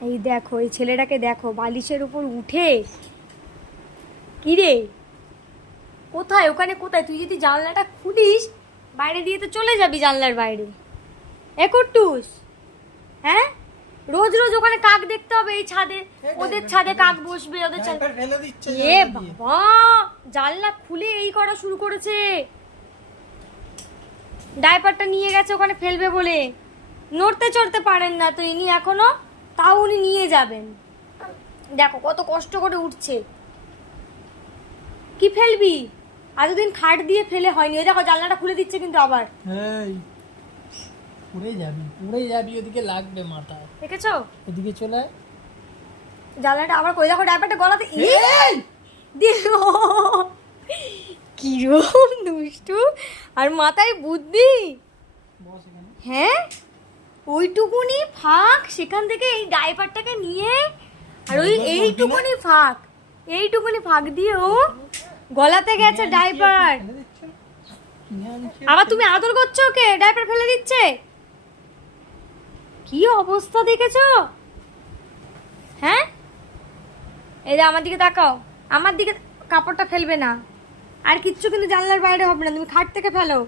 এই দেখো এই ছেলেটাকে দেখো বালিশের উপর উঠে। কি রে কোথায়? ওখানে কোথায়? তুই যদি জানলাটা খুলিস বাইরে দিয়ে তো চলে যাবি জানলার বাইরে। এ কুট্টুস! হ্যাঁ? রোজ রোজ ওখানে কাক দেখতে হবে এই ছাদে। ওদের ছাদে কাক বসবে ওদের ছাদে। এ বাবা! জানলা খুলে এই করা শুরু করেছে। ডাইপারটা নিয়ে গেছে ওখানে ফেলবে বলে। নড়তে চড়তে পারেন না তো ইনি এখনও। তাও উনি নিয়ে যাবেন। দেখো কত কষ্ট করে উঠছে। কি ফেলবি? এতদিন খাট দিয়ে ফেলে হয়নি। ওই দেখো জানলাটা খুলে দিচ্ছে কিন্তু আবার। পুড়ে যাবি পুড়ে যাবি ওদিকে লাগবে মাথায় দেখেছ? এদিকে চলে জানলাটা আবার কই? দেখো ডাইপারটা গলাতে! দিল। কিরম দুষ্টু। আর মাথায় বুদ্ধি। হ্যাঁ? ওইটুকুনি ফাঁক সেখান থেকে এই ডাইপারটাকে নিয়ে আর ওই এইটুকুনি ফাঁক এইটুকুনি ফাঁক দিয়ে ও গলাতে গেছে ডাইপার। আবার তুমি আদর করছ ওকে ডাইপার ফেলে দিচ্ছে? কি অবস্থা দেখেছ? হ্যাঁ? এই যে আমার দিকে তাকাও আমার দিকে কাপড়টা ফেলবে না। আর কিচ্ছু কিন্তু জানলার বাইরে হবে না তুমি খাট থেকে ফেলো।